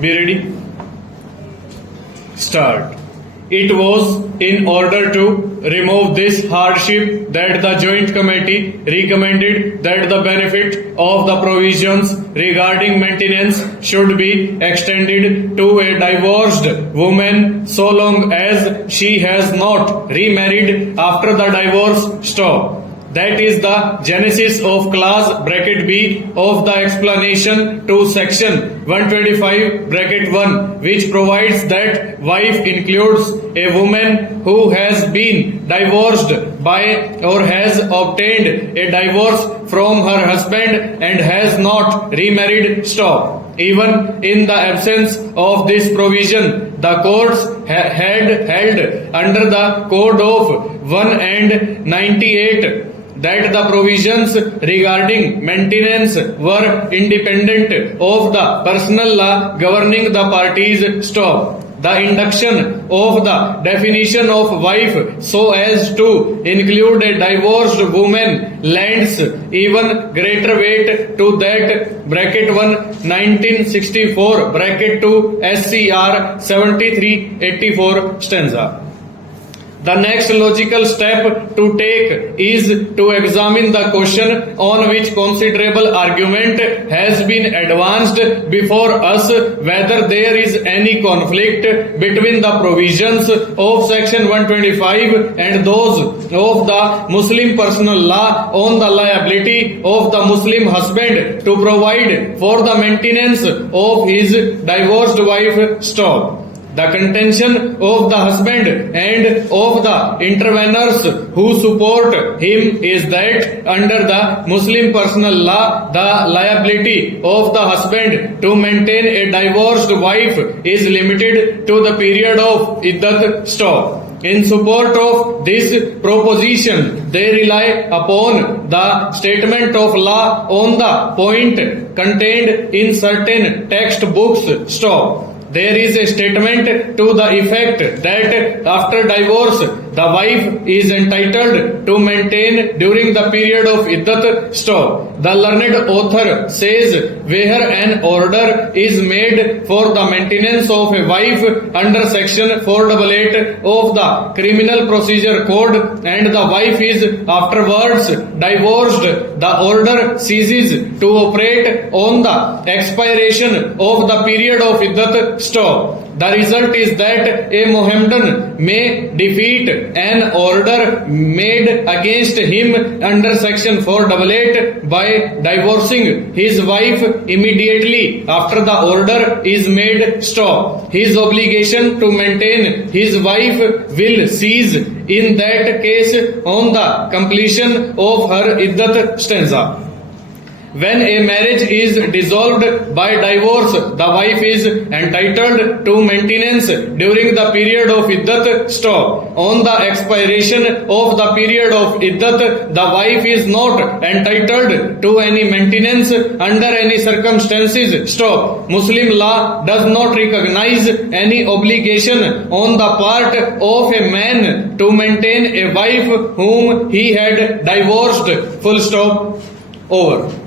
Be ready? Start. It was in order to remove this hardship that the Joint Committee recommended that the benefit of the provisions regarding maintenance should be extended to a divorced woman so long as she has not remarried after the divorce. Stop. That is the genesis of clause bracket B of the explanation to section 125 bracket 1, which provides that wife includes a woman who has been divorced by or has obtained a divorce from her husband and has not remarried. Stop. Even in the absence of this provision, the courts had held under the Code of 1 and 98 that the provisions regarding maintenance were independent of the personal law governing the parties. Stop. The induction of the definition of wife so as to include a divorced woman lends even greater weight to that bracket 1 1964 bracket 2 SCR 7384 stanza. The next logical step to take is to examine the question on which considerable argument has been advanced before us, whether there is any conflict between the provisions of section 125 and those of the Muslim personal law on the liability of the Muslim husband to provide for the maintenance of his divorced wife. Stop. The contention of the husband and of the interveners who support him is that under the Muslim personal law, the liability of the husband to maintain a divorced wife is limited to the period of iddat. Stop. In support of this proposition, they rely upon the statement of law on the point contained in certain textbooks. Stop. There is a statement to the effect that after divorce, the wife is entitled to maintain during the period of iddat. Stop. The learned author says where an order is made for the maintenance of a wife under section 488 of the Criminal Procedure Code and the wife is afterwards divorced, the order ceases to operate on the expiration of the period of iddat. Stop. The result is that a Mohammedan may defeat an order made against him under section 488 by divorcing his wife immediately after the order is made. Stop. His obligation to maintain his wife will cease in that case on the completion of her iddat. Stanza. When a marriage is dissolved by divorce, the wife is entitled to maintenance during the period of iddat. Stop. On the expiration of the period of iddat, the wife is not entitled to any maintenance under any circumstances. Stop. Muslim law does not recognize any obligation on the part of a man to maintain a wife whom he had divorced. Full stop. Over.